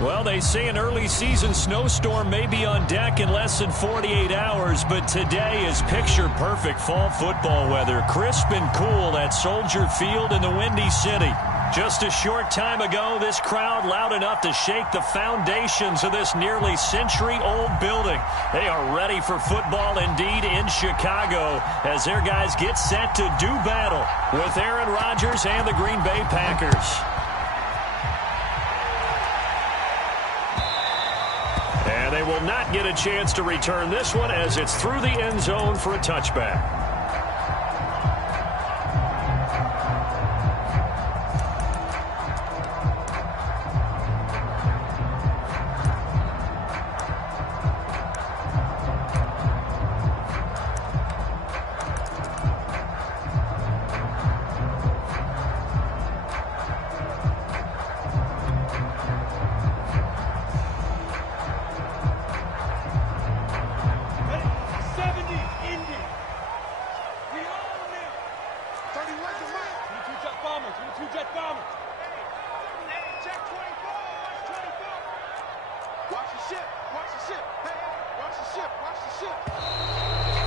Well, they say an early season snowstorm may be on deck in less than 48 hours, but today is picture-perfect fall football weather. Crisp and cool at Soldier Field in the Windy City. Just a short time ago, this crowd loud enough to shake the foundations of this nearly century-old building. They are ready for football indeed in Chicago as their guys get set to do battle with Aaron Rodgers and the Green Bay Packers. And they will not get a chance to return this one as it's through the end zone for a touchback.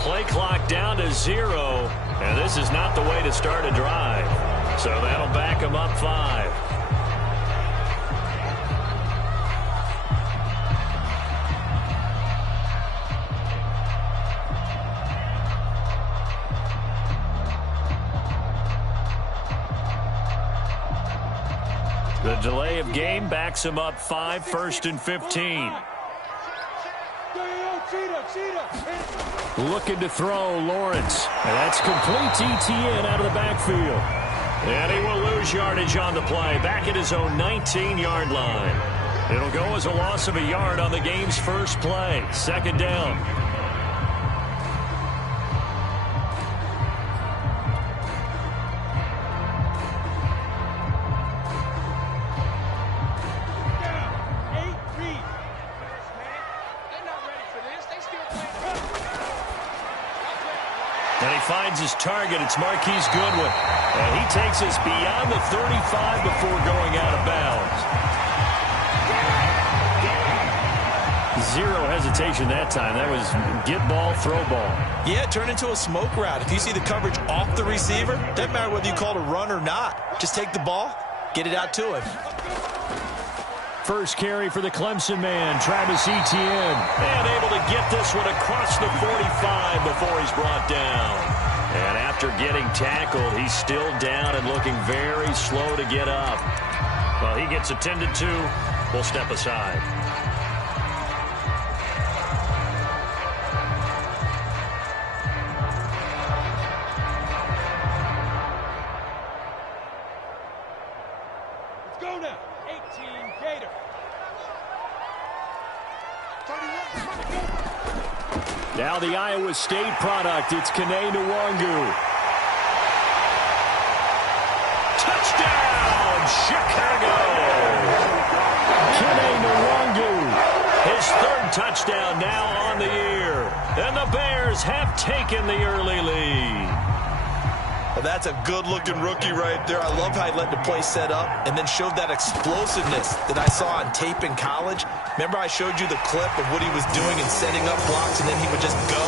Play clock down to 0, and this is not the way to start a drive. So that'll back them up 5. The delay of game backs them up 5, 1st and 15. Looking to throw, Lawrence. And that's complete to Etienne out of the backfield. And he will lose yardage on the play, back at his own 19-yard line. It'll go as a loss of a yard on the game's first play. 2nd down. And he finds his target. It's Marquise Goodwin. And he takes us beyond the 35 before going out of bounds. Zero hesitation that time. That was get ball, throw ball. Yeah, turn into a smoke route. If you see the coverage off the receiver, doesn't matter whether you call it a run or not. Just take the ball, get it out to him. First carry for the Clemson man, Travis Etienne. And able to get this one across the 45 before he's brought down. And after getting tackled, he's still down and looking very slow to get up. Well, he gets attended to. We'll step aside. Now the Iowa State product, it's Kene Nwangu. Touchdown, Chicago! Kene Nwangu. His 3rd touchdown now on the year. And the Bears have taken the early lead. Well, that's a good-looking rookie right there. I love how he let the play set up and then showed that explosiveness that I saw on tape in college. Remember I showed you the clip of what he was doing and setting up blocks, and then he would just go?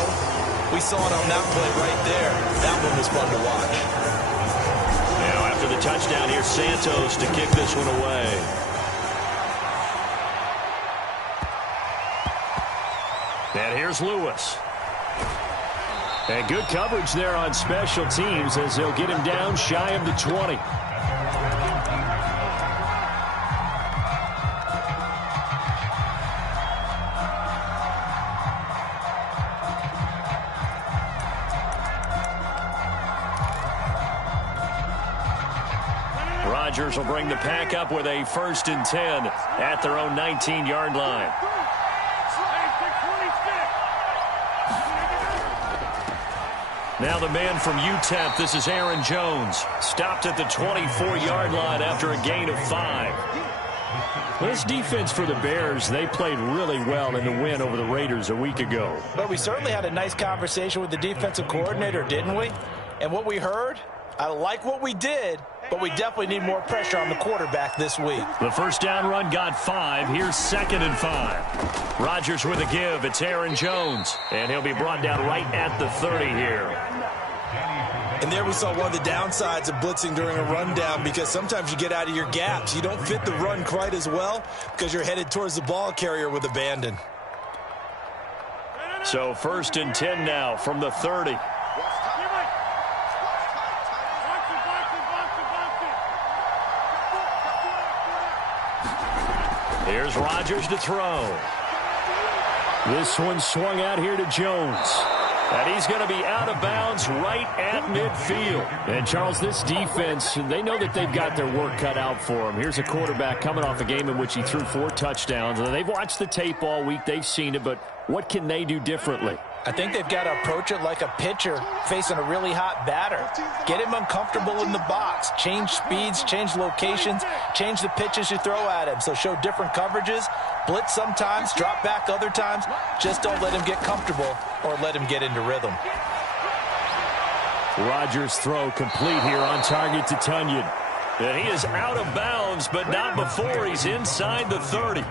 We saw it on that play right there. That one was fun to watch. Now after the touchdown, here's Santos to kick this one away. And here's Lewis. And good coverage there on special teams as they'll get him down shy of the 20. Rodgers will bring the pack up with a 1st and 10 at their own 19-yard line. Now the man from UTEP, this is Aaron Jones. Stopped at the 24-yard line after a gain of 5. This defense for the Bears, they played really well in the win over the Raiders a week ago. But we certainly had a nice conversation with the defensive coordinator, didn't we? And what we heard, I like what we did, but we definitely need more pressure on the quarterback this week. The first down run got 5. Here's 2nd and 5. Rodgers with a give. It's Aaron Jones. And he'll be brought down right at the 30 here. And there we saw one of the downsides of blitzing during a rundown, because sometimes you get out of your gaps. You don't fit the run quite as well because you're headed towards the ball carrier with abandon. So 1st and 10 now from the 30. Here's Rodgers to throw. This one swung out here to Jones. And he's going to be out of bounds right at midfield. And, Charles, this defense, they know that they've got their work cut out for them. Here's a quarterback coming off a game in which he threw 4 touchdowns. And they've watched the tape all week. They've seen it. But what can they do differently? I think they've got to approach it like a pitcher facing a really hot batter. Get him uncomfortable in the box. Change speeds, change locations, change the pitches you throw at him. So show different coverages, blitz sometimes, drop back other times. Just don't let him get comfortable or let him get into rhythm. Rodgers' throw complete here on target to Tonyan. And he is out of bounds, but not before he's inside the 30.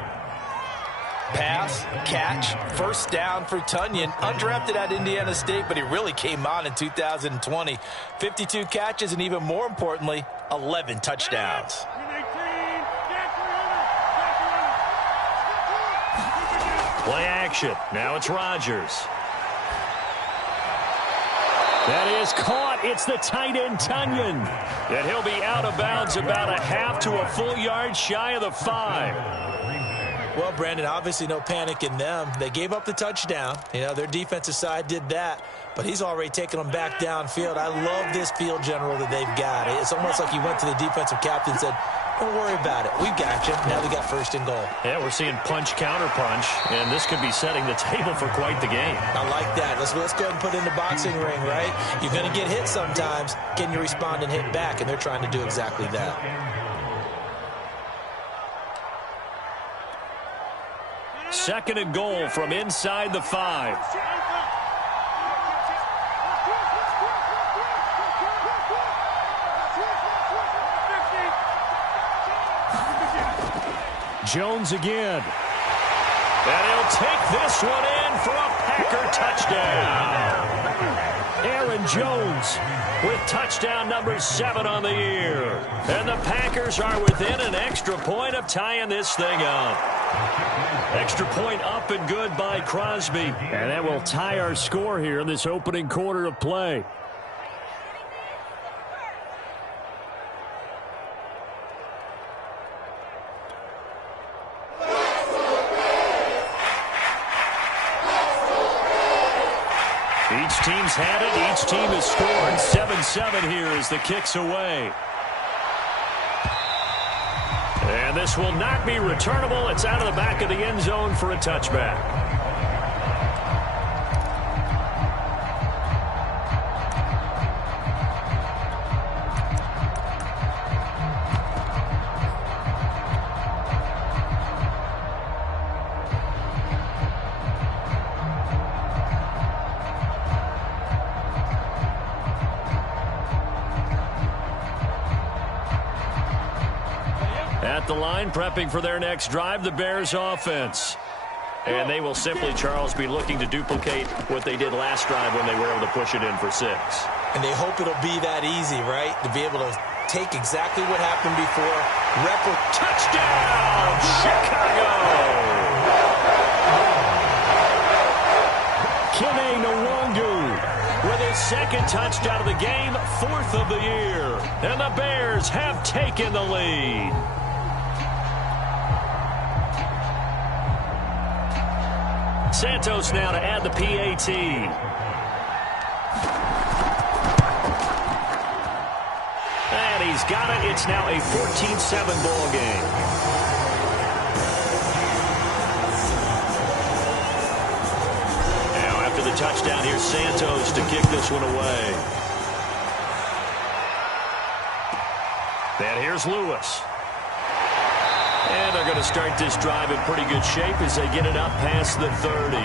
Pass, catch, first down for Tonyan. Undrafted at Indiana State, but he really came on in 2020. 52 catches, and even more importantly, 11 touchdowns. Play action. Now it's Rodgers. That is caught. It's the tight end, Tonyan. And he'll be out of bounds about a half to a full yard shy of the 5. Well, Brandon, obviously no panic in them. They gave up the touchdown. You know, their defensive side did that, but he's already taken them back downfield. I love this field general that they've got. It's almost like he went to the defensive captain and said, don't worry about it. We've got you. Now we got 1st and goal. Yeah, we're seeing punch, counter punch, and this could be setting the table for quite the game. I like that. Let's go ahead and put it in the boxing ring, right? You're going to get hit sometimes. Can you respond and hit back? And they're trying to do exactly that. Second and goal from inside the 5. Jones again. And he'll take this one in for a Packer touchdown. Aaron Jones with touchdown number 7 on the year. And the Packers are within an extra point of tying this thing up. Extra point up and good by Crosby. And that will tie our score here in this opening quarter of play. Each team's had it. Each team has scored. 7-7 here as the kick's away. And this will not be returnable. It's out of the back of the end zone for a touchback. At the line, prepping for their next drive, the Bears offense. And they will simply, Charles, be looking to duplicate what they did last drive when they were able to push it in for 6. And they hope it'll be that easy, right? To be able to take exactly what happened before. Touchdown, Chicago! Kene Nwangu with his 2nd touchdown of the game, 4th of the year. And the Bears have taken the lead. Santos now to add the PAT. And he's got it. It's now a 14-7 ball game. Now after the touchdown, here's Santos to kick this one away. And here's Lewis. And they're going to start this drive in pretty good shape as they get it up past the 30.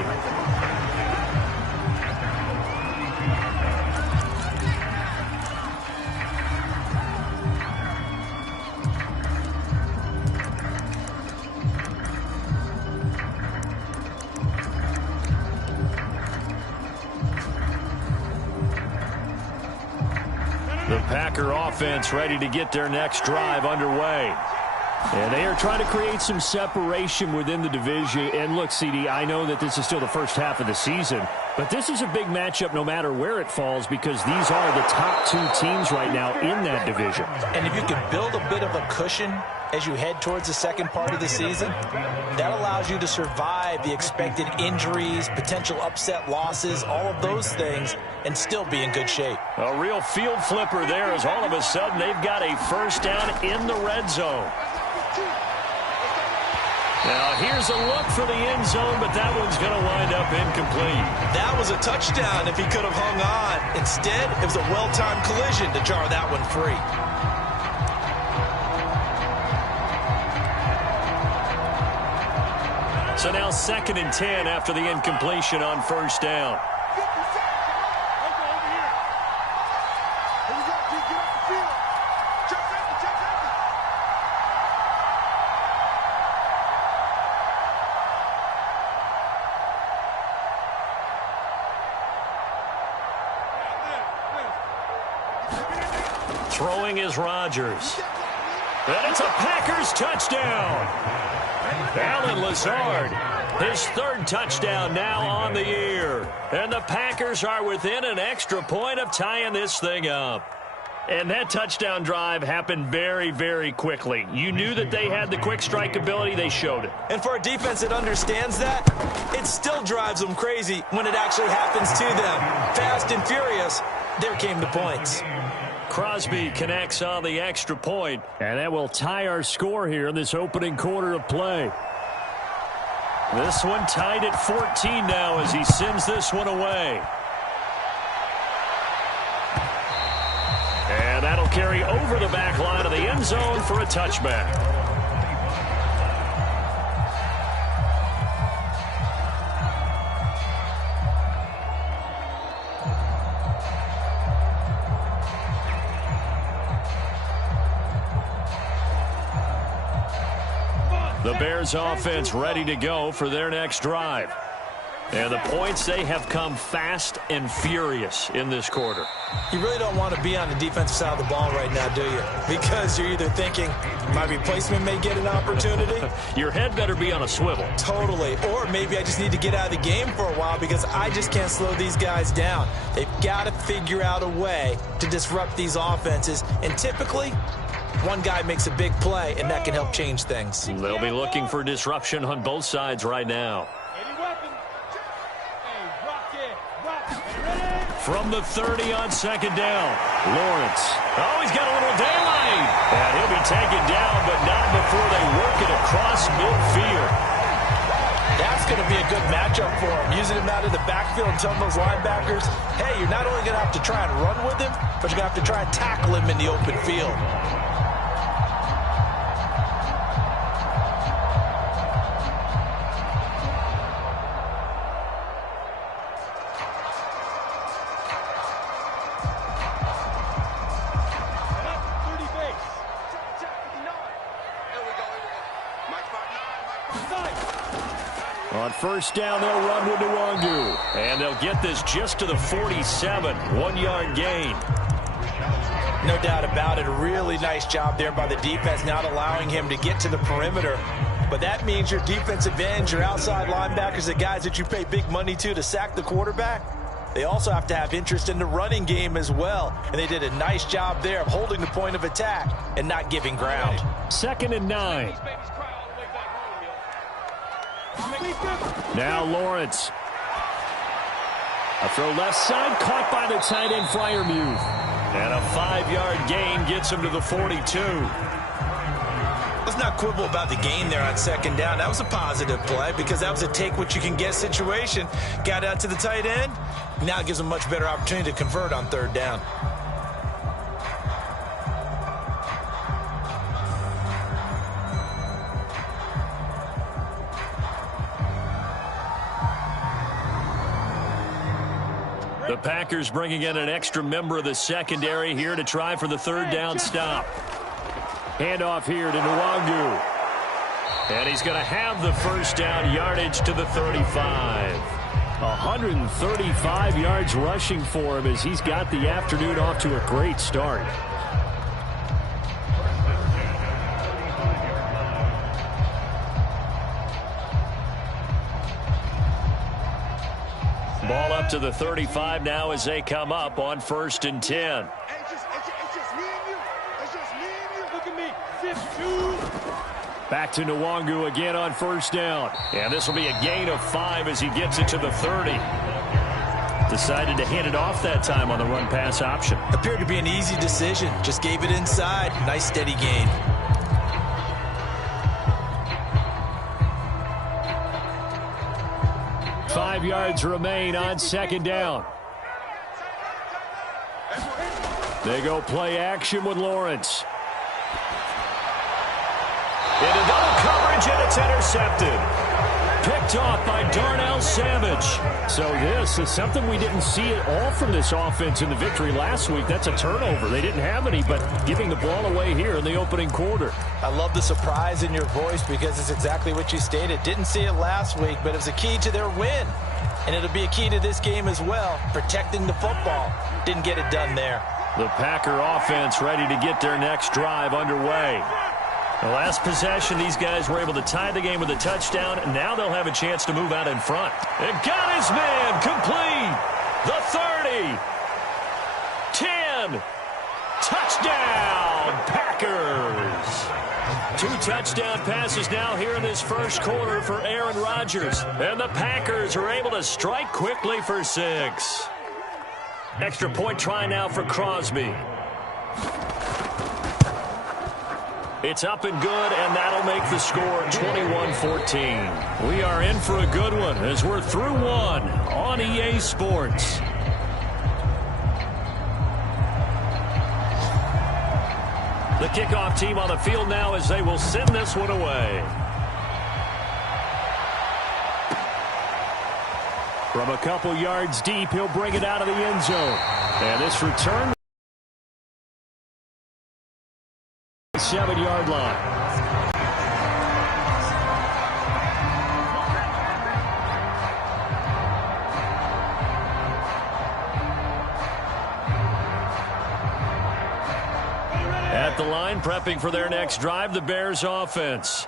The Packer offense ready to get their next drive underway. And they are trying to create some separation within the division. And look, CD, I know that this is still the first half of the season, but this is a big matchup no matter where it falls because these are the top two teams right now in that division. And if you can build a bit of a cushion as you head towards the second part of the season, that allows you to survive the expected injuries, potential upset losses, all of those things, and still be in good shape. A real field flipper there as all of a sudden they've got a first down in the red zone. Now, here's a look for the end zone, but that one's going to wind up incomplete. That was a touchdown if he could have hung on. Instead, it was a well-timed collision to jar that one free. So now 2nd and 10 after the incompletion on first down. Throwing is Rodgers. And it's a Packers touchdown. Allen Lazard, his 3rd touchdown now on the year. And the Packers are within an extra point of tying this thing up. And that touchdown drive happened very, very quickly. You knew that they had the quick strike ability. They showed it. And for a defense that understands that, it still drives them crazy when it actually happens to them. Fast and furious, there came the points. Crosby connects on the extra point, and that will tie our score here in this opening quarter of play. This one tied at 14 now as he sends this one away. And that'll carry over the back line of the end zone for a touchback. The Bears offense ready to go for their next drive. And the points, they have come fast and furious in this quarter. You really don't want to be on the defensive side of the ball right now, do you? Because you're either thinking, my replacement may get an opportunity. Your head better be on a swivel. Totally. Or maybe I just need to get out of the game for a while because I just can't slow these guys down. They've got to figure out a way to disrupt these offenses. And typically, one guy makes a big play, and that can help change things. They'll be looking for disruption on both sides right now. From the 30 on 2nd down, Lawrence. Oh, he's got a little daylight. And he'll be taken down, but not before they work it across midfield. That's going to be a good matchup for him. Using him out of the backfield and telling those linebackers, hey, you're not only going to have to try and run with him, but you're going to have to try and tackle him in the open field. On first down, they'll run with Nwangu. And they'll get this just to the 47, 1-yard gain. No doubt about it. A really nice job there by the defense, not allowing him to get to the perimeter. But that means your defensive ends, your outside linebackers, the guys that you pay big money to sack the quarterback, they also have to have interest in the running game as well. And they did a nice job there of holding the point of attack and not giving ground. 2nd and 9. Now Lawrence. A throw left side, caught by the tight end Freiermuth. And a 5-yard gain gets him to the 42. Let's not quibble about the gain there on 2nd down. That was a positive play because that was a take-what-you-can-get situation. Got out to the tight end. Now it gives him a much better opportunity to convert on 3rd down. The Packers bringing in an extra member of the secondary here to try for the 3rd down stop. Handoff here to Nwangu. And he's going to have the first down, yardage to the 35. 135 yards rushing for him as he's got the afternoon off to a great start. Ball up to the 35 now as they come up on 1st and 10. It's just me and you. It's just me and you. Look at me. 52. Back to Nwangu again on 1st down. And this will be a gain of 5 as he gets it to the 30. Decided to hand it off that time on the run-pass option. Appeared to be an easy decision. Just gave it inside. Nice steady gain. Five yards remain on 2nd down. They go play action with Lawrence. Into double coverage, and it's intercepted. Picked off by Darnell Savage. So this is something we didn't see at all from this offense in the victory last week. That's a turnover. They didn't have any, but giving the ball away here in the opening quarter. I love the surprise in your voice because it's exactly what you stated. Didn't see it last week, but it was a key to their win. And it'll be a key to this game as well, protecting the football. Didn't get it done there. The Packer offense ready to get their next drive underway. The last possession, these guys were able to tie the game with a touchdown, and now they'll have a chance to move out in front. It got his man complete. The 30. 10. Touchdown, Packers. 2 touchdown passes now here in this first quarter for Aaron Rodgers. And the Packers are able to strike quickly for 6. Extra point try now for Crosby. It's up and good, and that'll make the score 21-14. We are in for a good one as we're through one on EA Sports. The kickoff team on the field now as they will send this one away. From a couple yards deep, he'll bring it out of the end zone. And this return, 7-yard line. At the line, prepping for their next drive, the Bears offense.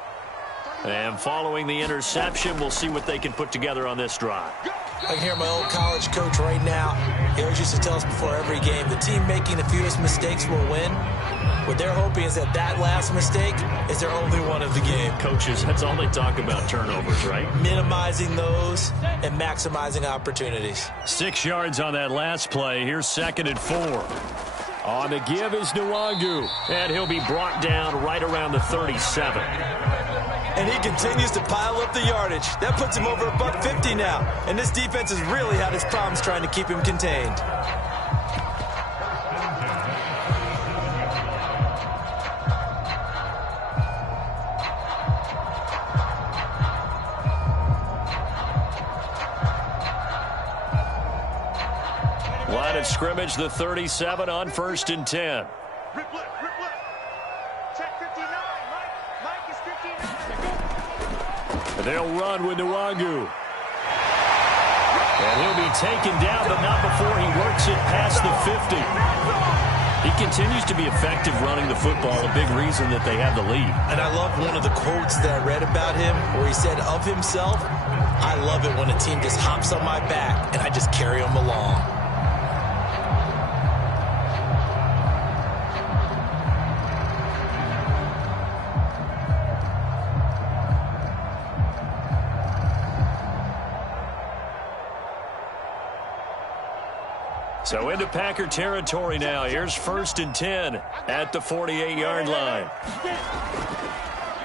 And following the interception, we'll see what they can put together on this drive. I can hear my old college coach right now. He always used to tell us before every game, the team making the fewest mistakes will win. What they're hoping is that last mistake is their only one of the game. Coaches, that's all they talk about, turnovers, right? Minimizing those and maximizing opportunities. 6 yards on that last play. Here's 2nd and 4. On the give is Nwangu. And he'll be brought down right around the 37. And he continues to pile up the yardage. That puts him over $150 now. And this defense has really had its problems trying to keep him contained. Line of scrimmage, the 37 on 1st and 10. Rip left. Check 59. Mike is 59. They'll run with Nwangu. And he'll be taken down, but not before he works it past the 50. He continues to be effective running the football, a big reason that they have the lead. And I love one of the quotes that I read about him where he said of himself, I love it when a team just hops on my back and I just carry them along. So into Packer territory now. Here's 1st and 10 at the 48-yard line.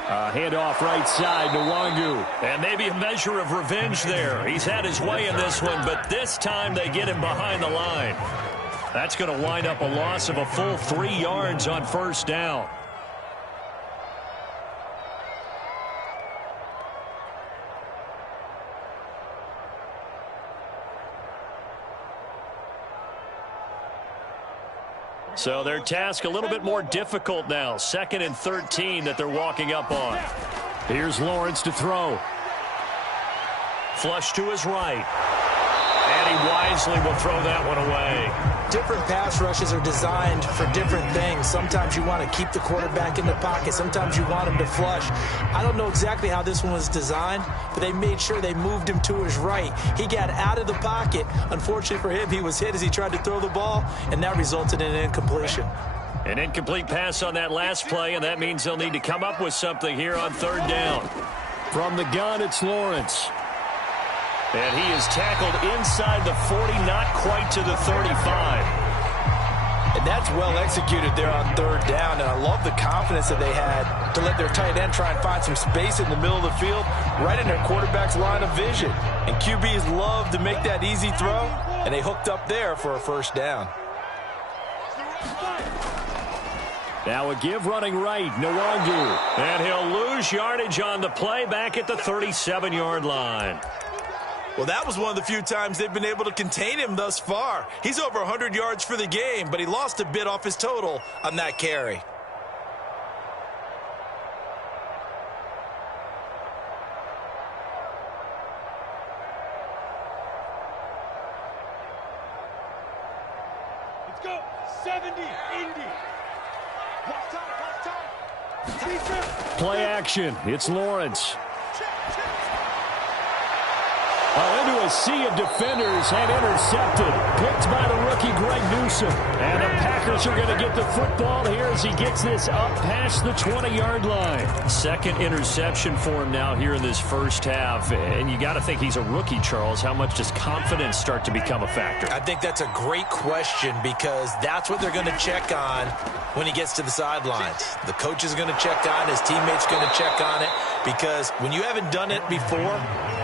Handoff right side to Nwangu. And maybe a measure of revenge there. He's had his way in this one, but this time they get him behind the line. That's going to wind up a loss of a full 3 yards on 1st down. So their task a little bit more difficult now. 2nd and 13 that they're walking up on. Here's Lawrence to throw. Flush to his right. And he wisely will throw that one away. Different pass rushes are designed for different things. Sometimes you want to keep the quarterback in the pocket. Sometimes you want him to flush. I don't know exactly how this one was designed, but they made sure they moved him to his right. He got out of the pocket. Unfortunately for him, he was hit as he tried to throw the ball, and that resulted in an incompletion. An incomplete pass on that last play, and that means they'll need to come up with something here on third down. From the gun, it's Lawrence. And he is tackled inside the 40, not quite to the 35. And that's well executed there on third down, and I love the confidence that they had to let their tight end try and find some space in the middle of the field, right in their quarterback's line of vision. And QBs love to make that easy throw, and they hooked up there for a first down. Now a give running right, Nwangu. And he'll lose yardage on the play back at the 37-yard line. Well, that was one of the few times they've been able to contain him thus far. He's over 100 yards for the game, but he lost a bit off his total on that carry. Let's go. 70, Indy. Watch time. Defense. Play action. It's Lawrence. Into a sea of defenders and intercepted. Picked by the rookie Greg Newsome. And the Packers are going to get the football here as he gets this up past the 20-yard line. Second interception for him now here in this first half. And you got to think he's a rookie, Charles. How much does confidence start to become a factor? I think that's a great question because that's what they're going to check on when he gets to the sidelines. The coach is going to check on, his teammates going to check on it, because when you haven't done it before,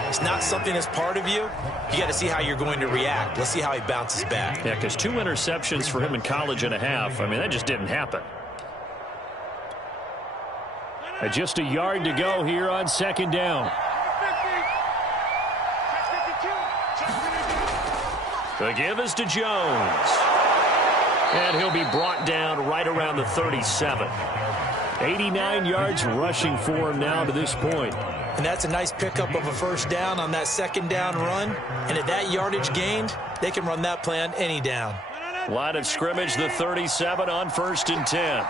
it's not something that's part of you. You got to see how you're going to react. Let's see how he bounces back. Yeah, because 2 interceptions for him in college and a half. I mean, that just didn't happen. Just a yard to go here on second down. The give is to Jones. And he'll be brought down right around the 37. 89 yards rushing for him now to this point. And that's a nice pickup of a first down on that second down run. And at that yardage gained, they can run that play on any down. Line of scrimmage, the 37 on 1st and 10.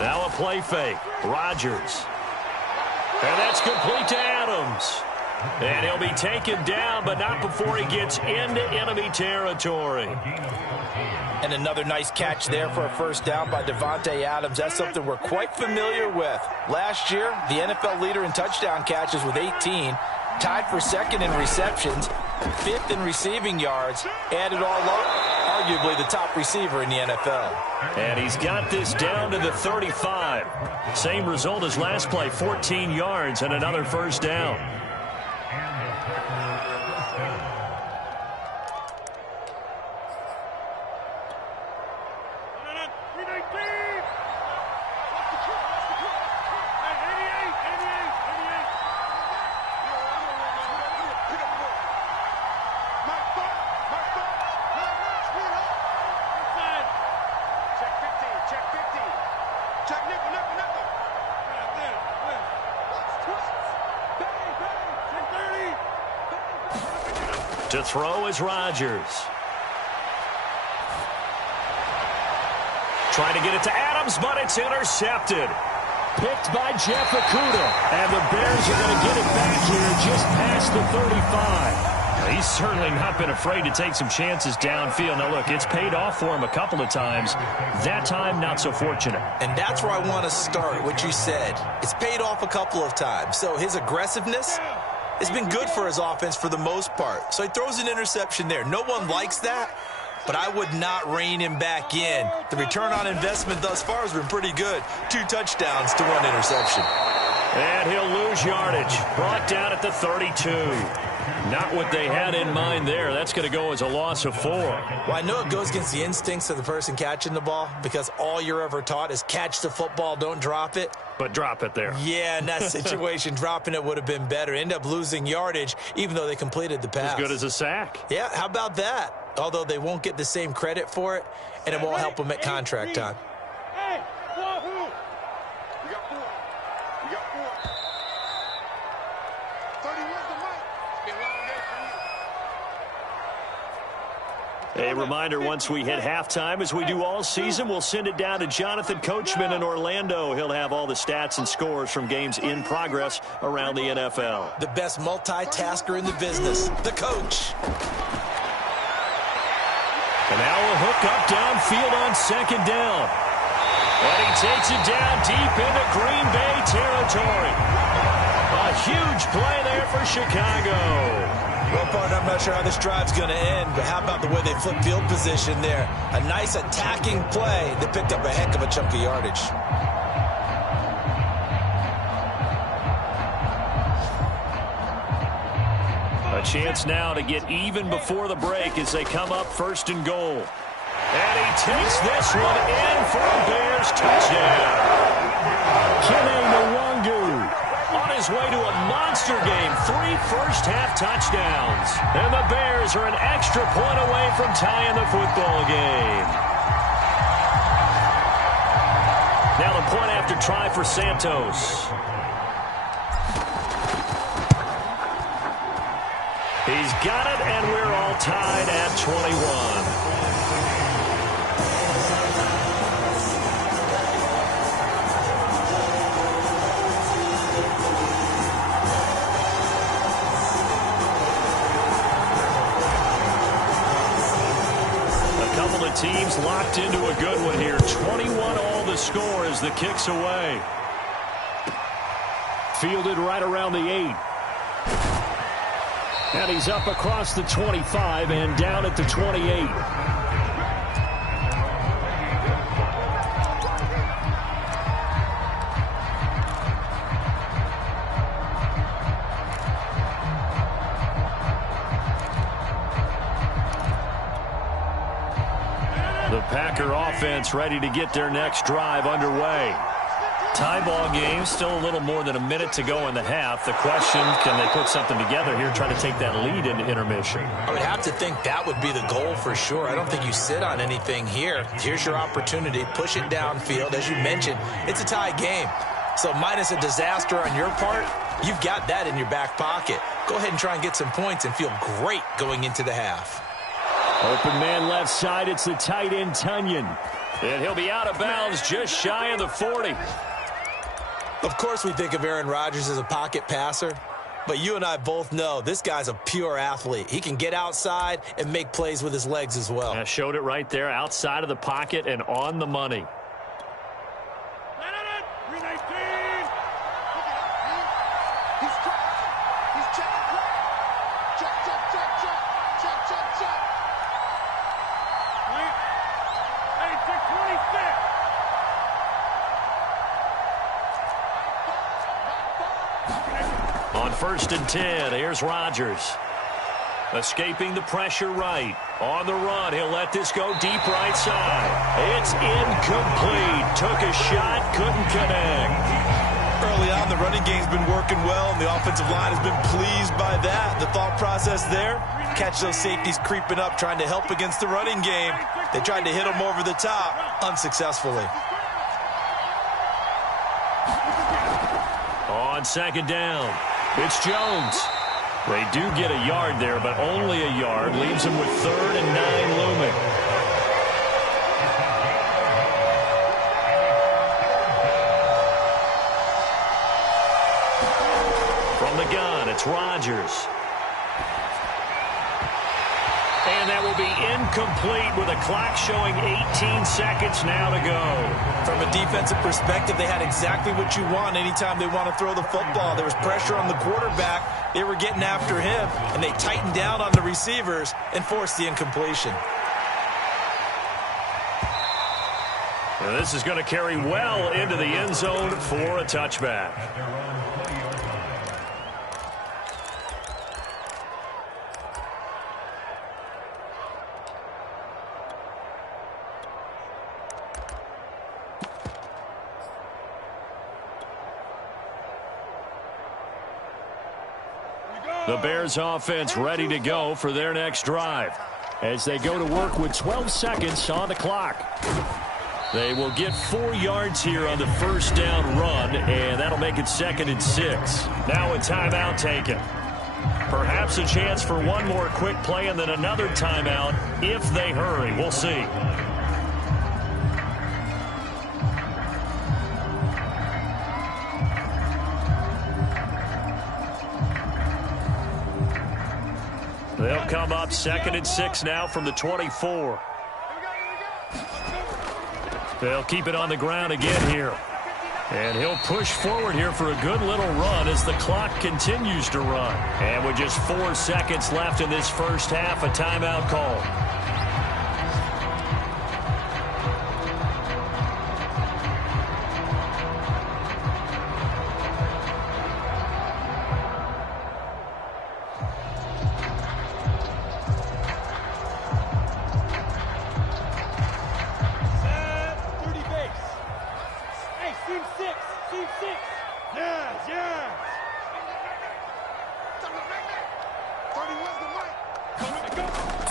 Now a play fake. Rodgers. And that's complete to Adams. And he'll be taken down, but not before he gets into enemy territory. And another nice catch there for a first down by Davante Adams. That's something we're quite familiar with. Last year, the NFL leader in touchdown catches with 18, tied for second in receptions, 5th in receiving yards, added all up, arguably the top receiver in the NFL. And he's got this down to the 35. Same result as last play, 14 yards and another first down. To throw is Rodgers. Trying to get it to Adams, but it's intercepted. Picked by Jeff Okudah. And the Bears are going to get it back here just past the 35. He's certainly not been afraid to take some chances downfield. Now, look, it's paid off for him a couple of times. That time, not so fortunate. And that's where I want to start, what you said. It's paid off a couple of times. So his aggressiveness has been good for his offense for the most part. So he throws an interception there. No one likes that, but I would not rein him back in. The return on investment thus far has been pretty good. 2 touchdowns to 1 interception. And he'll lose yardage. Brought down at the 32. Not what they had in mind there. That's going to go as a loss of 4. Well, I know it goes against the instincts of the person catching the ball because all you're ever taught is catch the football, don't drop it. But drop it there. Yeah, in that situation, dropping it would have been better. End up losing yardage, even though they completed the pass. As good as a sack. Yeah, how about that? Although they won't get the same credit for it, and it won't help them at contract time. Hey, Wahoo! You got 4 A reminder, once we hit halftime, as we do all season, we'll send it down to Jonathan Coachman in Orlando. He'll have all the stats and scores from games in progress around the NFL. The best multitasker in the business, the coach. And now a hook up downfield on second down. And he takes it down deep into Green Bay territory. A huge play there for Chicago. Well, partner, I'm not sure how this drive's going to end, but how about the way they flip field position there? A nice attacking play that picked up a heck of a chunk of yardage. A chance now to get even before the break as they come up 1st and goal. And he takes this one in for a Bears touchdown. Kene Nwangu on his way to a monster game. 3 first-half touchdowns. And the Bears are an extra point away from tying the football game. Now the point after try for Santos. He's got it, and we're all tied at 21. Teams locked into a good one here. 21 all the score as the kick's away. Fielded right around the 8. And he's up across the 25 and down at the 28. The Packer offense ready to get their next drive underway. Tie ball game, still a little more than a minute to go in the half. The question, can they put something together here, try to take that lead into intermission? I would have to think that would be the goal for sure. I don't think you sit on anything here. Here's your opportunity. Push it downfield. As you mentioned, it's a tie game. So minus a disaster on your part, you've got that in your back pocket. Go ahead and try and get some points and feel great going into the half. Open man left side, it's the tight end Tunyon. And he'll be out of bounds just shy of the 40. Of course we think of Aaron Rodgers as a pocket passer, but you and I both know this guy's a pure athlete. He can get outside and make plays with his legs as well. I showed it right there, outside of the pocket and on the money. On 1st and 10, here's Rodgers. Escaping the pressure right. On the run, he'll let this go deep right side. It's incomplete. Took a shot, couldn't connect. Early on, the running game's been working well, and the offensive line has been pleased by that. The thought process there, catch those safeties creeping up, trying to help against the running game. They tried to hit them over the top, unsuccessfully. On 2nd down, it's Jones. They do get a yard there, but only a yard. Leaves them with 3rd and 9 looming. From the gun, it's Rodgers. And that will be incomplete with a clock showing 18 seconds now to go. From a defensive perspective, they had exactly what you want anytime they want to throw the football. There was pressure on the quarterback. They were getting after him, and they tightened down on the receivers and forced the incompletion. And this is going to carry well into the end zone for a touchback. The Bears offense ready to go for their next drive as they go to work with 12 seconds on the clock. They will get 4 yards here on the 1st down run, and that'll make it 2nd and 6. Now a timeout taken. Perhaps a chance for one more quick play and then another timeout if they hurry. We'll see. They'll come up 2nd and 6 now from the 24. They'll keep it on the ground again here. And he'll push forward here for a good little run as the clock continues to run. And with just 4 seconds left in this first half, a timeout call.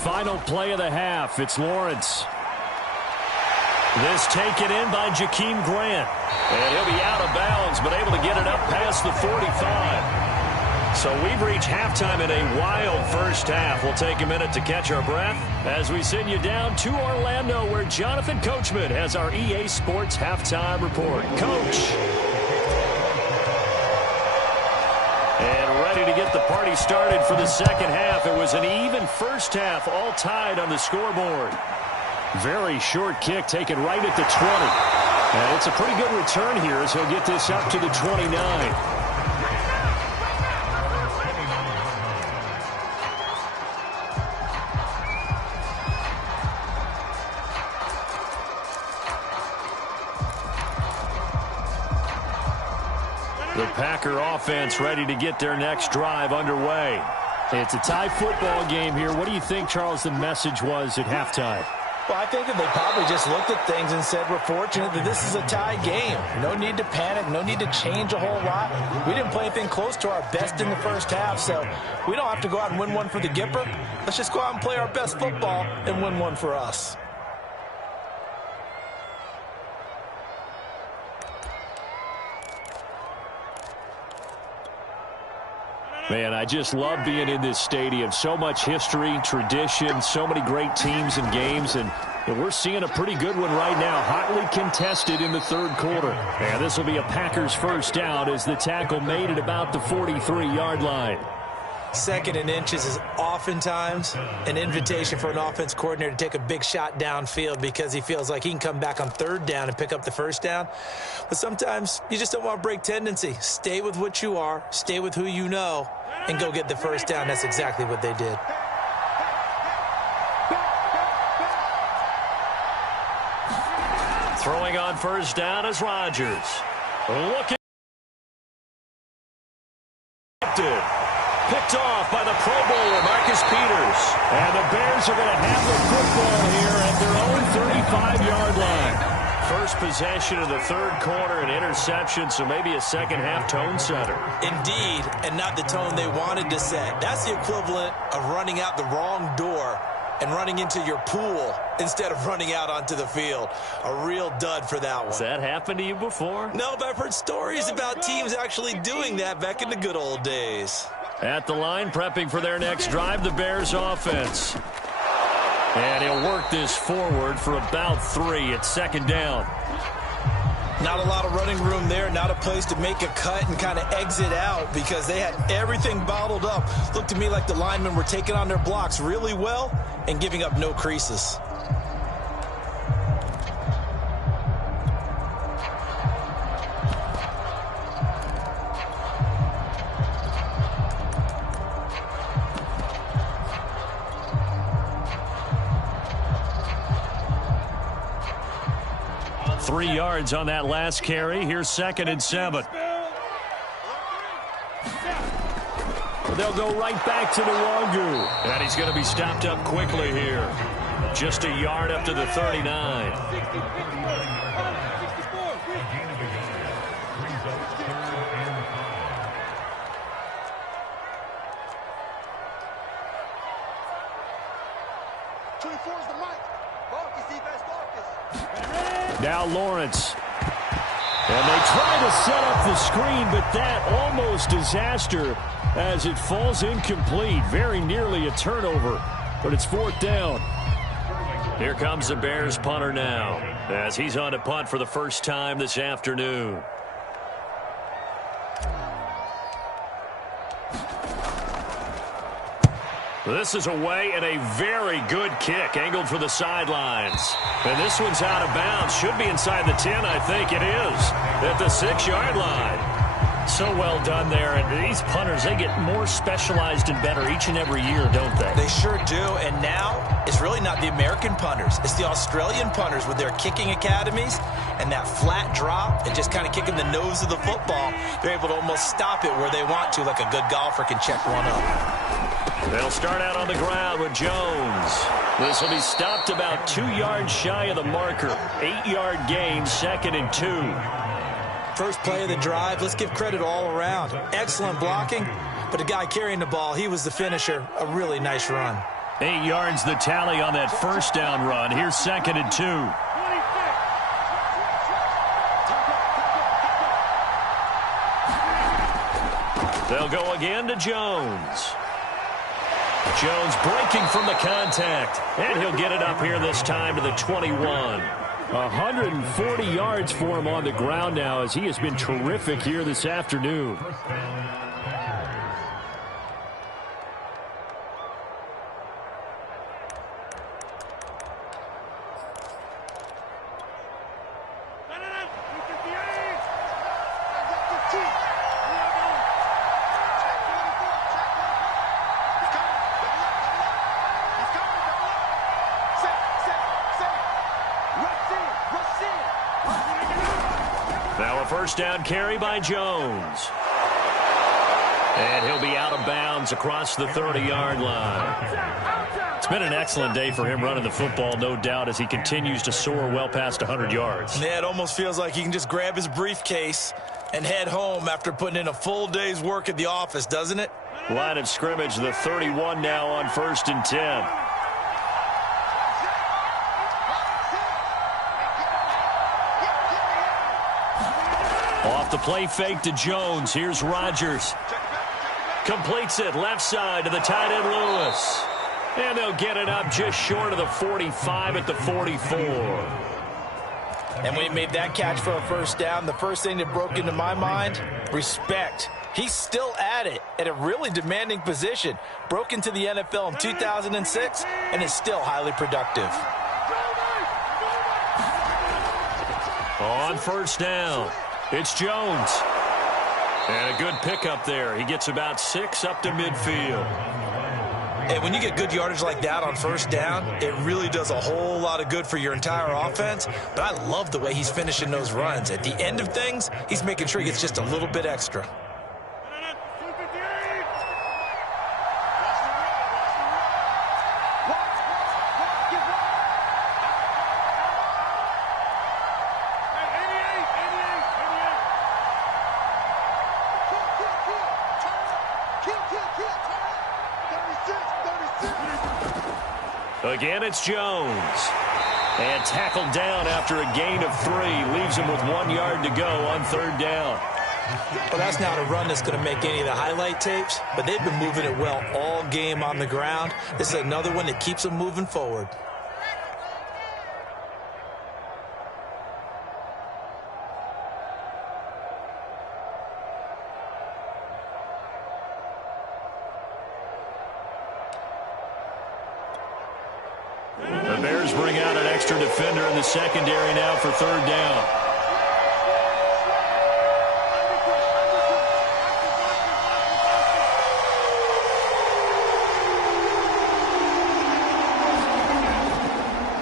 Final play of the half. It's Lawrence. This taken in by Jakeem Grant. And he'll be out of bounds, but able to get it up past the 45. So we've reached halftime in a wild first half. We'll take a minute to catch our breath as we send you down to Orlando, where Jonathan Coachman has our EA Sports halftime report. Coach. And ready to get the party started for the second half. It was an even first half, all tied on the scoreboard. Very short kick taken right at the 20. And it's a pretty good return here as he'll get this up to the 29. The Packer offense ready to get their next drive underway. It's a tie football game here. What do you think, Charles, the message was at halftime? Well, I think that they probably just looked at things and said, we're fortunate that this is a tie game. No need to panic. No need to change a whole lot. We didn't play anything close to our best in the first half, so we don't have to go out and win one for the Gipper. Let's just go out and play our best football and win one for us. Man, I just love being in this stadium. So much history, tradition, so many great teams and games, and we're seeing a pretty good one right now, hotly contested in the third quarter. And this will be a Packers first down as the tackle made at about the 43-yard line. 2nd and inches is oftentimes an invitation for an offense coordinator to take a big shot downfield because he feels like he can come back on 3rd down and pick up the first down. But sometimes you just don't want to break tendency. Stay with what you are, stay with who you know, and go get the first down. That's exactly what they did. Throwing on first down is Rodgers. Looking. Picked off by the Pro Bowler, Marcus Peters. And the Bears are going to have the football here at their own 35-yard line. First possession of the third quarter, an interception, so maybe a second-half tone setter. Indeed, and not the tone they wanted to set. That's the equivalent of running out the wrong door and running into your pool instead of running out onto the field. A real dud for that one. Has that happened to you before? No, but I've heard stories about teams actually doing that back in the good old days. At the line, prepping for their next drive, the Bears offense. And he'll work this forward for about 3 at 2nd down. Not a lot of running room there, not a place to make a cut and kind of exit out because they had everything bottled up. Looked to me like the linemen were taking on their blocks really well and giving up no creases. Three yards on that last carry. Here's 2nd and 7. They'll go right back to Nwangu. And he's going to be stopped up quickly here. Just a yard up to the 39. Now Lawrence. And they try to set up the screen, but that almost disaster as it falls incomplete. Very nearly a turnover, but it's 4th down. Here comes the Bears punter now, as he's on to punt for the first time this afternoon. This is away and a very good kick, angled for the sidelines. And this one's out of bounds. Should be inside the 10, I think it is, at the 6-yard line. So well done there. And these punters, they get more specialized and better each and every year, don't they? They sure do. And now it's really not the American punters. It's the Australian punters with their kicking academies and that flat drop and just kind of kicking the nose of the football. They're able to almost stop it where they want to, like a good golfer can check one up. They'll start out on the ground with Jones. This will be stopped about 2 yards shy of the marker. 8-yard gain, 2nd and 2. First play of the drive, let's give credit all around. Excellent blocking, but the guy carrying the ball, he was the finisher. A really nice run. 8 yards the tally on that first down run. Here's 2nd and 2. They'll go again to Jones. Jones breaking from the contact, and he'll get it up here this time to the 21. 140 yards for him on the ground now, as he has been terrific here this afternoon. Now a first down carry by Jones. And he'll be out of bounds across the 30-yard line. It's been an excellent day for him running the football, no doubt, as he continues to soar well past 100 yards. Yeah, it almost feels like he can just grab his briefcase and head home after putting in a full day's work at the office, doesn't it? Line of scrimmage, the 31 now on 1st and 10. Off the play fake to Jones. Here's Rodgers. Completes it left side to the tight end Lewis. And they'll get it up just short of the 45 at the 44. And when he made that catch for a first down, the first thing that broke into my mind, respect. He's still at it at a really demanding position. Broke into the NFL in 2006 and is still highly productive. On first down, it's Jones. And a good pickup there. He gets about 6 up to midfield. And when you get good yardage like that on first down, it really does a whole lot of good for your entire offense. But I love the way he's finishing those runs. At the end of things, he's making sure he gets just a little bit extra. Again, it's Jones. And tackled down after a gain of 3. Leaves him with 1 yard to go on 3rd down. Well, that's not a run that's going to make any of the highlight tapes, but they've been moving it well all game on the ground. This is another one that keeps them moving forward. The Bears bring out an extra defender in the secondary now for 3rd down.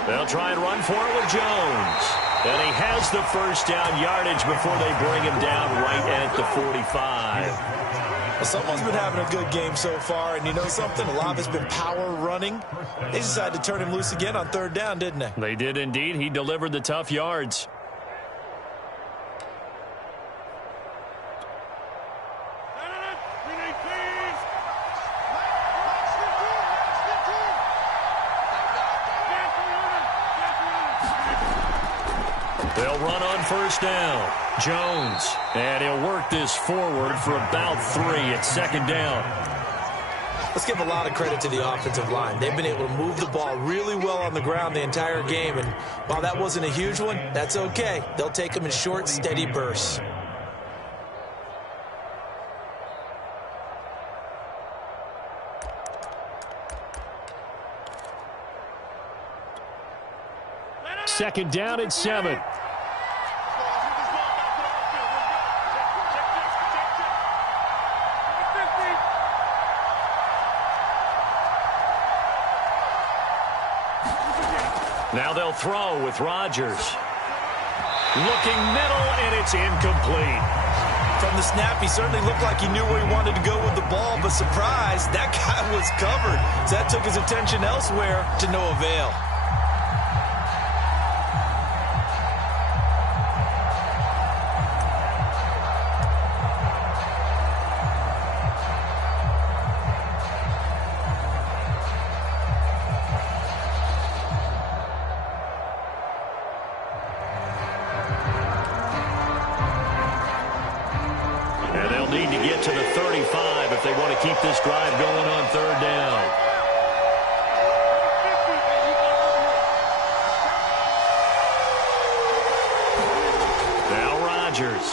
They'll try and run for it with Jones. And he has the first down yardage before they bring him down right at the 45. Well, someone's been having a good game so far, and you know something? A lot of it's been power running. They decided to turn him loose again on 3rd down, didn't they? They did indeed. He delivered the tough yards. They'll run on first down. Jones, and he'll work this forward for about 3 at 2nd down. Let's give a lot of credit to the offensive line. They've been able to move the ball really well on the ground the entire game, and while that wasn't a huge one, that's okay. They'll take them in short, steady bursts. Second down and 7. Now they'll throw with Rodgers. Looking middle, and it's incomplete. From the snap, he certainly looked like he knew where he wanted to go with the ball, but surprise, that guy was covered. So that took his attention elsewhere to no avail. Need to get to the 35 if they want to keep this drive going on 3rd down. Now Rodgers.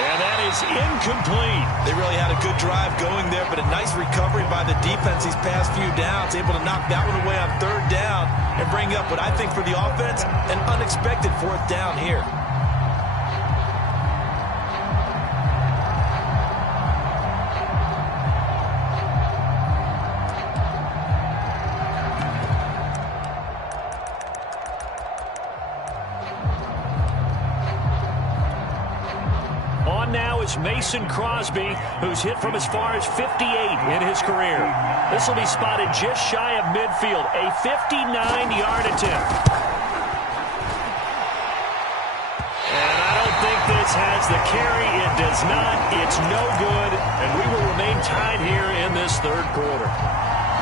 And that is incomplete. They really had a good drive going there, but a nice recovery by the defense these past few downs, able to knock that one away on 3rd down and bring up what I think for the offense, an unexpected 4th down here. Now is Mason Crosby, who's hit from as far as 58 in his career. This will be spotted just shy of midfield, a 59-yard attempt. And I don't think this has the carry. It does not. It's no good, and we will remain tied here in this 3rd quarter.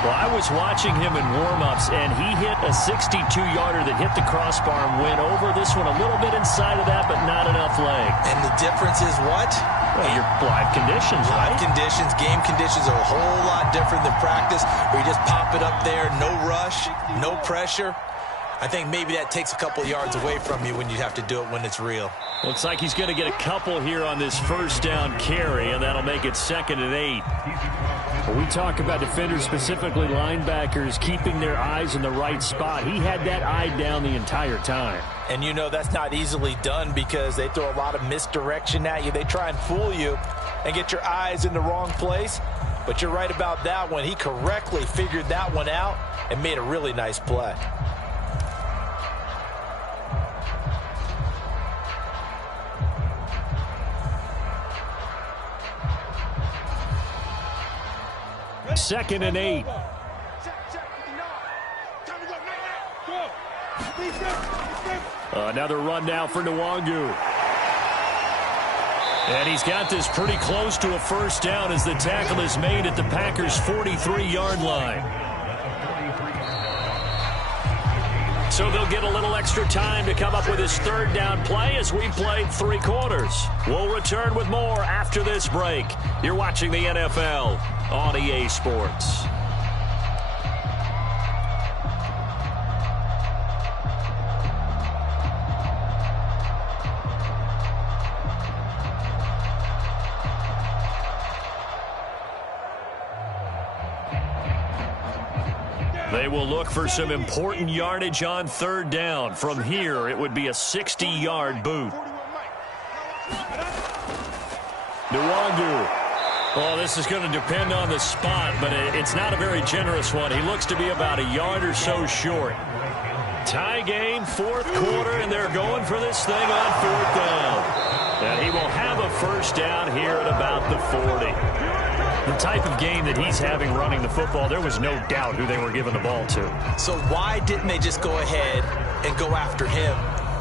Well, I was watching him in warm-ups, and he hit a 62-yarder that hit the crossbar and went over this one a little bit inside of that, but not enough leg. And the difference is what? Well, your live conditions, right? Live conditions, game conditions are a whole lot different than practice, where you just pop it up there, no rush, no pressure. I think maybe that takes a couple yards away from you when you have to do it when it's real. Looks like he's going to get a couple here on this 1st down carry, and that'll make it 2nd and 8. When we talk about defenders, specifically linebackers, keeping their eyes in the right spot, he had that eye down the entire time. And you know that's not easily done because they throw a lot of misdirection at you. They try and fool you and get your eyes in the wrong place. But you're right about that one. He correctly figured that one out and made a really nice play. Second and 8. Another run now for Nwangu. And he's got this pretty close to a 1st down as the tackle is made at the Packers' 43-yard line. So they'll get a little extra time to come up with his 3rd down play as we played 3 quarters. We'll return with more after this break. You're watching the NFL on EA Sports. They will look for some important yardage on 3rd down. From here, it would be a 60-yard boot. Nwangu. Well, this is going to depend on the spot, but it's not a very generous one. He looks to be about a yard or so short. Tie game, 4th quarter, and they're going for this thing on 4th down. And he will have a 1st down here at about the 40. The type of game that he's having running the football, there was no doubt who they were giving the ball to. So why didn't they just go ahead and go after him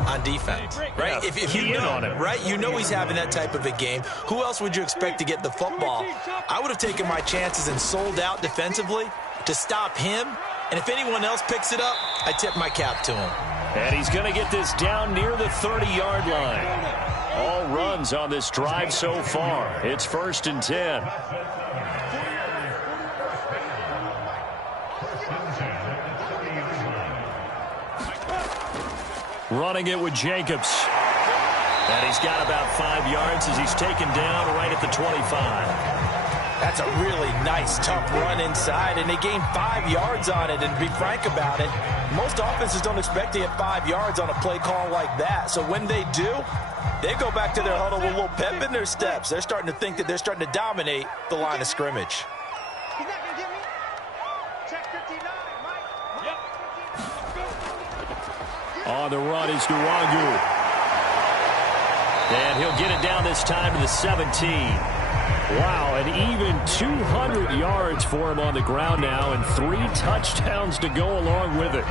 on defense, right? Yeah, if you know, on him. right? You know he's having that type of a game. Who else would you expect to get the football? I would have taken my chances and sold out defensively to stop him. And if anyone else picks it up, I tip my cap to him. And he's going to get this down near the 30-yard line. All runs on this drive so far. It's 1st and 10. Running it with Jacobs. And he's got about 5 yards as he's taken down right at the 25. That's a really nice, tough run inside, and they gained 5 yards on it. And to be frank about it, most offenses don't expect to get 5 yards on a play call like that. So when they do, they go back to their huddle with a little pep in their steps. They're starting to think that they're starting to dominate the line of scrimmage. He's not going to get me. Check 59, Mike. Yep. On the run is Nwangu. And he'll get it down this time to the 17. Wow, and even 200 yards for him on the ground now, and 3 touchdowns to go along with it.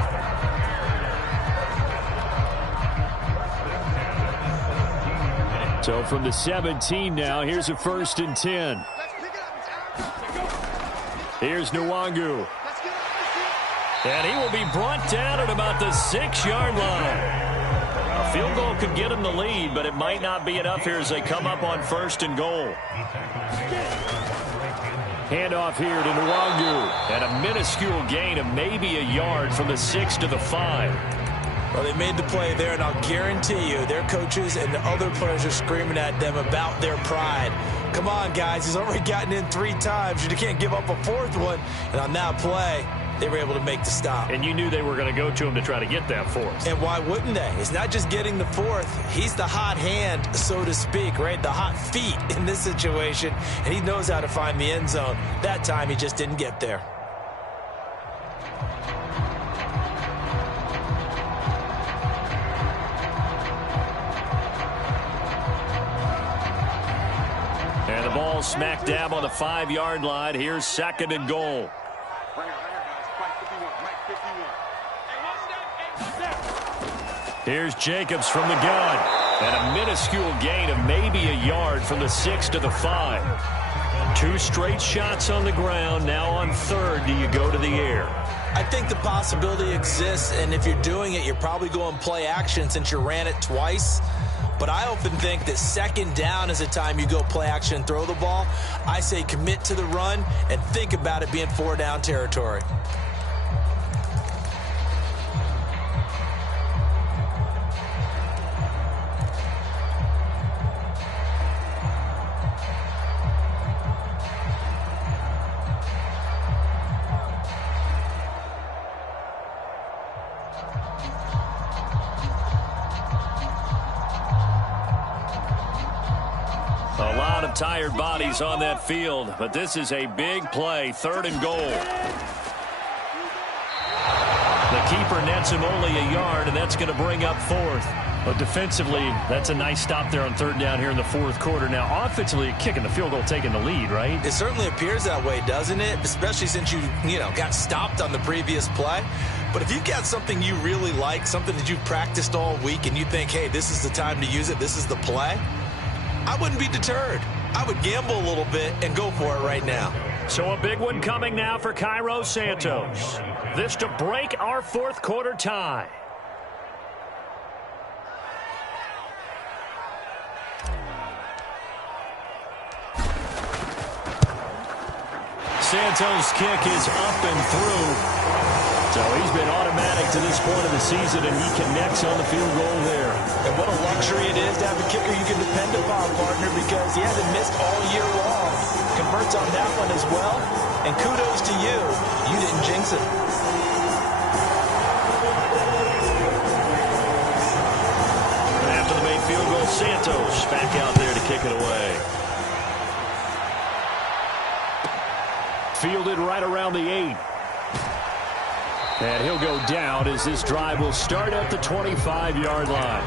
So from the 17 now, here's a 1st and 10. Here's Nwangu. And he will be brought down at about the 6-yard line. A field goal could get him the lead, but it might not be enough here as they come up on 1st and goal. Handoff here to Nwangu. And a minuscule gain of maybe a yard from the 6 to the 5. Well, they made the play there, and I'll guarantee you their coaches and the other players are screaming at them about their pride. Come on, guys. He's already gotten in 3 times. You can't give up a 4th one. And on that play, they were able to make the stop. And you knew they were going to go to him to try to get that 4th. And why wouldn't they? It's not just getting the 4th. He's the hot hand, so to speak, right? The hot feet in this situation. And he knows how to find the end zone. That time, he just didn't get there. And the ball smack dab on the 5-yard line. Here's 2nd and goal. Here's Jacobs from the gun. And a minuscule gain of maybe a yard from the 6 to the 5. 2 straight shots on the ground. Now on 3rd, do you go to the air? I think the possibility exists, and if you're doing it, you're probably going play action since you ran it twice. But I often think that 2nd down is the time you go play action and throw the ball. I say commit to the run and think about it being 4-down territory. A lot of tired bodies on that field, but this is a big play, 3rd and goal. The keeper nets him only a yard, and that's going to bring up 4th. But defensively, that's a nice stop there on 3rd down here in the 4th quarter. Now, offensively, kicking the field goal, taking the lead, right? It certainly appears that way, doesn't it? Especially since you got stopped on the previous play. But if you've got something you really like, something that you've practiced all week, and you think, hey, this is the time to use it, this is the play, I wouldn't be deterred. I would gamble a little bit and go for it right now. So a big one coming now for Cairo Santos. This to break our 4th quarter tie. Santos' kick is up and through. So he's been automatic to this point of the season, and he connects on the field goal there. And what a luxury it is to have a kicker you can depend upon, partner, because he hasn't missed all year long. Converts on that one as well. And kudos to you. You didn't jinx it. And after the main field goal, Santos back out there to kick it away. Fielded right around the 8. And he'll go down as this drive will start at the 25-yard line.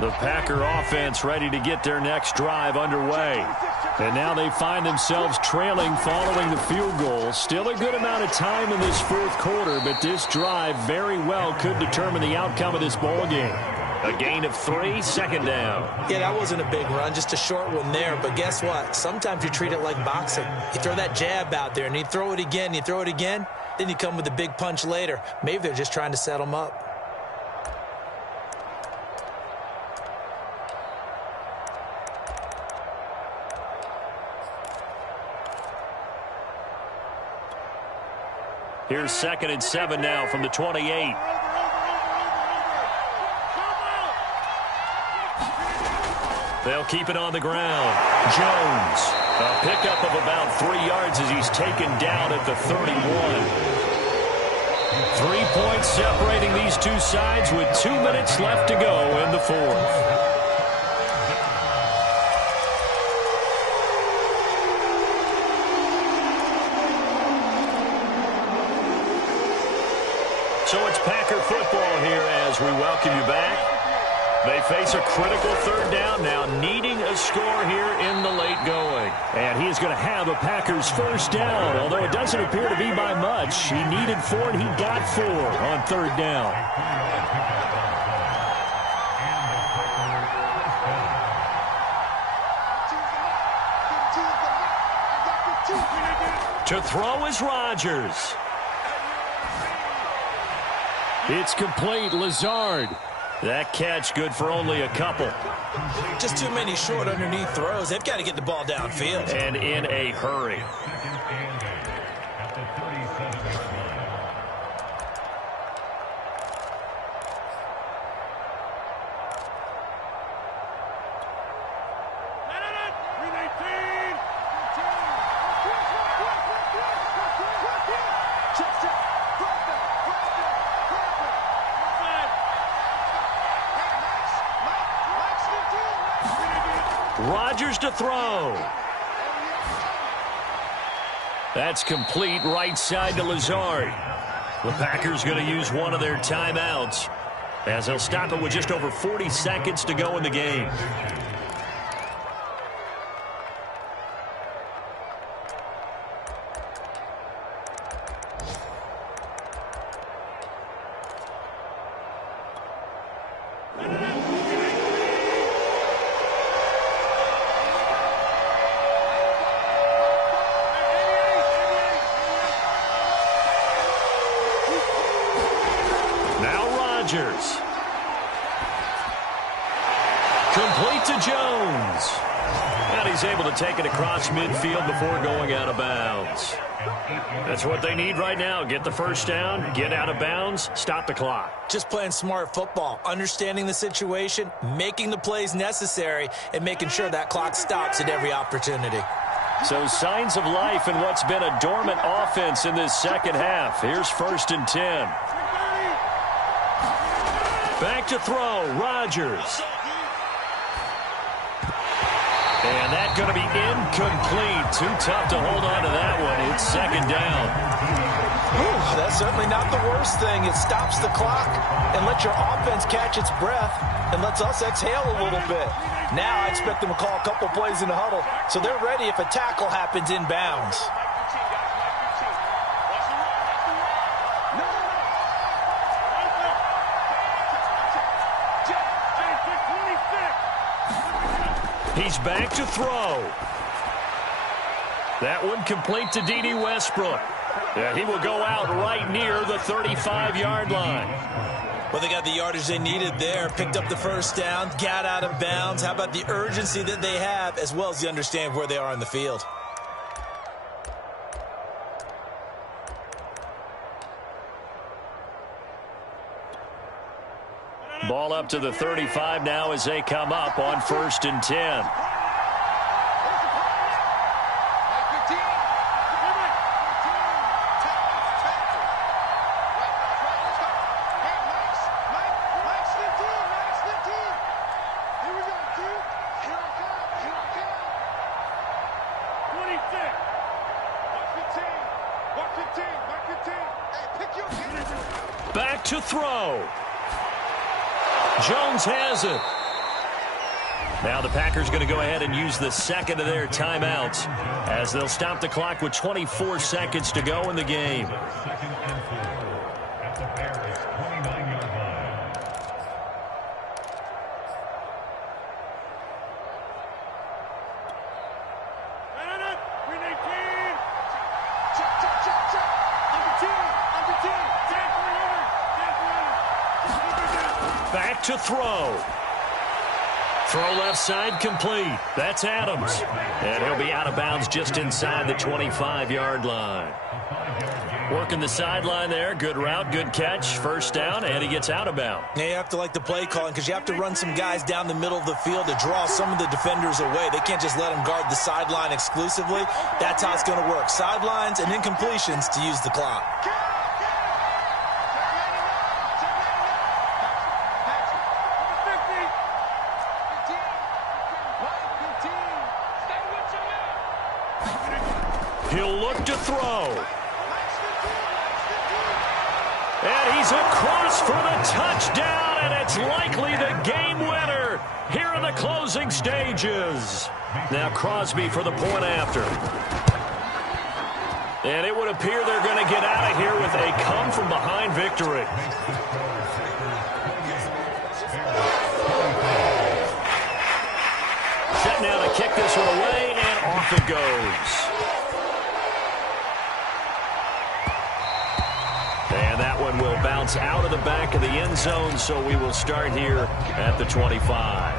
The Packer offense ready to get their next drive underway. And now they find themselves trailing following the field goal. Still a good amount of time in this fourth quarter, but this drive very well could determine the outcome of this ball game. A gain of 3, second down. Yeah, that wasn't a big run, just a short one there. But guess what? Sometimes you treat it like boxing. You throw that jab out there, and you throw it again, you throw it again, then you come with a big punch later. Maybe they're just trying to set them up. Here's 2nd and 7 now from the 28. They'll keep it on the ground. Jones, a pickup of about 3 yards as he's taken down at the 31. 3 points separating these two sides with 2 minutes left to go in the fourth. So it's Packer football here as we welcome you back. They face a critical third down now, needing a score here in the late going. And he is going to have a Packers first down, although it doesn't appear to be by much. He needed 4, and he got 4 on third down. To throw is Rodgers. It's complete. Lazard. That catch good for only a couple. Just too many short underneath throws. They've got to get the ball downfield. And in a hurry. Rodgers to throw. That's complete right side to Lazard. The Packers going to use one of their timeouts as they'll stop it with just over 40 seconds to go in the game. Rodgers. Complete to Jones. And he's able to take it across midfield before going out of bounds. That's what they need right now. Get the first down, get out of bounds, stop the clock. Just playing smart football, understanding the situation, making the plays necessary, and making sure that clock stops at every opportunity. So signs of life in what's been a dormant offense in this second half. Here's 1st and 10. Back to throw, Rodgers. And that's going to be incomplete. Too tough to hold on to that one. It's 2nd down. Whew, that's certainly not the worst thing. It stops the clock and lets your offense catch its breath and lets us exhale a little bit. Now I expect them to call a couple plays in the huddle so they're ready if a tackle happens inbounds. He's back to throw. That one complete to D.D. Westbrook. Yeah, he will go out right near the 35-yard line. Well, they got the yardage they needed there, picked up the first down, got out of bounds. How about the urgency that they have, as well as the understand where they are in the field? Ball up to the 35 now as they come up on 1st and 10. Back to throw. Jones has it. Now the Packers going to go ahead and use the second of their timeouts as they'll stop the clock with 24 seconds to go in the game. Back to throw. Throw left side complete. That's Adams. And he'll be out of bounds just inside the 25-yard line. Working the sideline there. Good route, good catch. First down, and he gets out of bounds. Now you have to like the play calling because you have to run some guys down the middle of the field to draw some of the defenders away. They can't just let them guard the sideline exclusively. That's how it's going to work. Sidelines and incompletions to use the clock. He'll look to throw. And he's across for the touchdown, and it's likely the game winner here in the closing stages. Now Crosby for the point after. And it would appear they're going to get out of here with a come-from-behind victory. Set now to kick this one away, and off it goes. And that one will bounce out of the back of the end zone, so we will start here at the 25.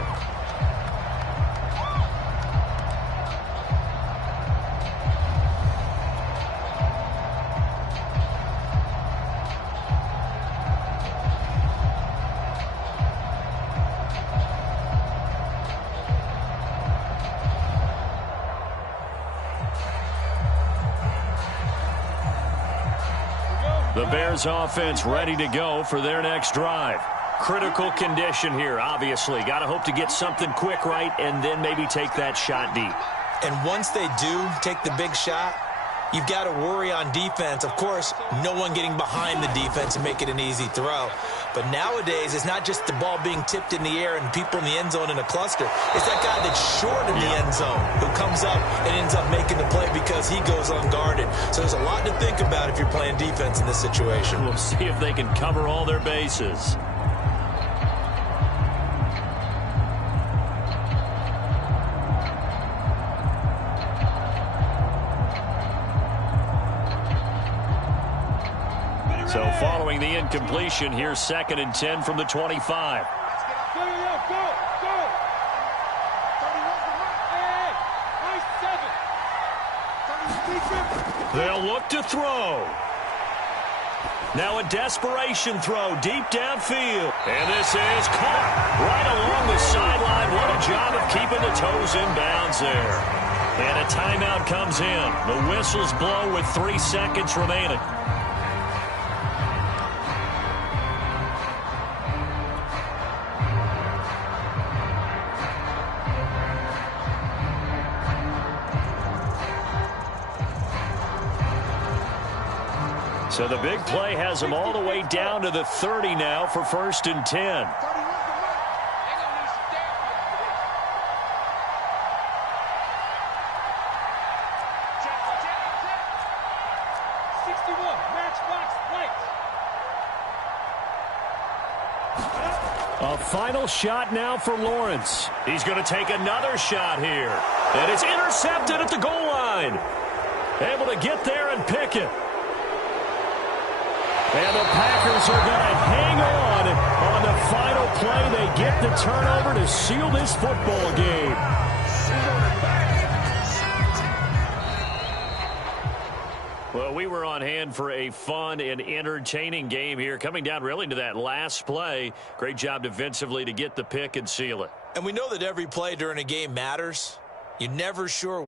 The Bears offense ready to go for their next drive. Critical condition here, obviously. Got to hope to get something quick right and then maybe take that shot deep. And once they do take the big shot, you've got to worry on defense. Of course, no one getting behind the defense and make it an easy throw. But nowadays, it's not just the ball being tipped in the air and people in the end zone in a cluster. It's that guy that's short in the end zone who comes up and ends up making the play because he goes unguarded. So there's a lot to think about if you're playing defense in this situation. We'll see if they can cover all their bases. So following the incompletion, here's 2nd and 10 from the 25. Go, go, go. 31. They'll look to throw. Now a desperation throw deep downfield. And this is caught right along the sideline. What a job of keeping the toes in bounds there. And a timeout comes in. The whistles blow with 3 seconds remaining. So the big play has them all the way down to the 30 now for 1st and 10. A final shot now for Lawrence. He's going to take another shot here. And it's intercepted at the goal line. Able to get there and pick it. And the Packers are going to hang on the final play. They get the turnover to seal this football game. Well, we were on hand for a fun and entertaining game here. Coming down really to that last play. Great job defensively to get the pick and seal it. And we know that every play during a game matters. You're never sure